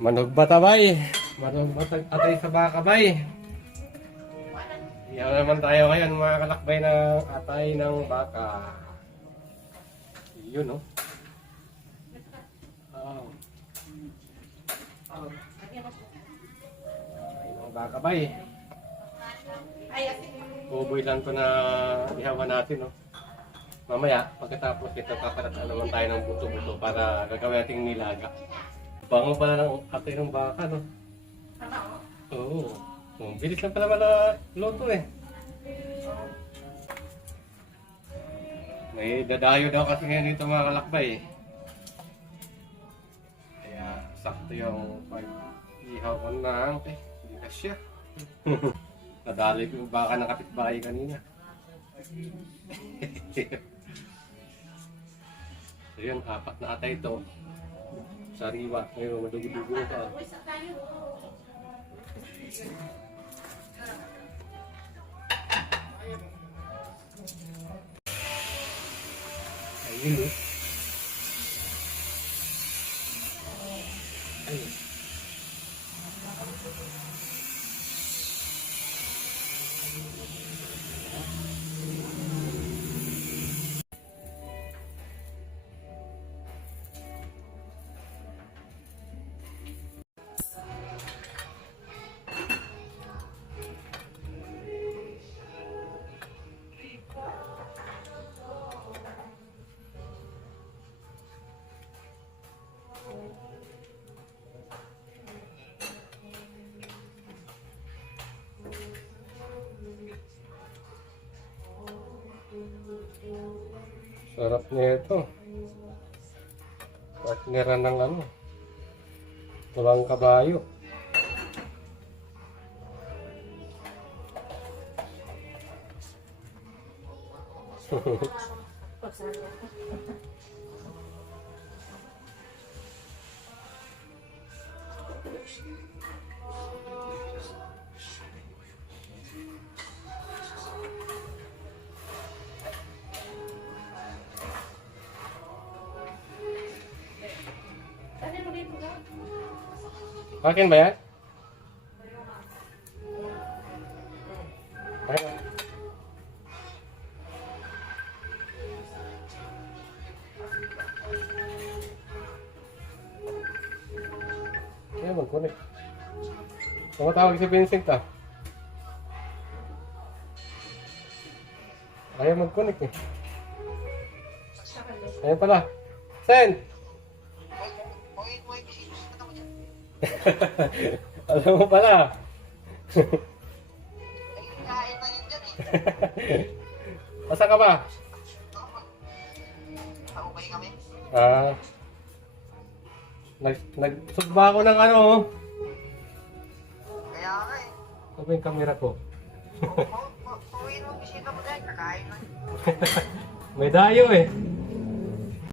Manog ba tabay? Manog ba atay sa baka bay? Iyaw naman tayo ngayon mga kalakbay ng atay ng baka. Yun no? Oh. Atay ng baka bay. Buboy lang to na ihawan natin no? Mamaya, pagkatapos ito, kakarataan naman tayo ng buto-buto para gagawin nating nilaga. Bango pala ng atay ng baka, no? Oo. Oh, bilis lang pala luto eh. May dadayo daw kasi ngayon dito mga kalakbay eh. Kaya sakto yung pag-ihaw ko ng hindi kasya. Nadali ko yung baka ng kapitbahay kanina. So yun, apat na atay ito. Sariwa. Ngayon, madugo-dugo ito. Ayun eh. Ayun. Sarap nito. Partneran ng ano, tulang kabayo. Akin ba yan? Akin. Ayan, mag-connect. Tumatawag si Vincent ah. Ayaw mag-connect eh. Ayan pala. Sen! Alam mo pala. Asa ka ba? Ah. Nagsugba ako ng ano. Kaya nga eh. Sabi yung camera ko. Uwiin mo, bisita mo dahil kakain lang. May dayo eh.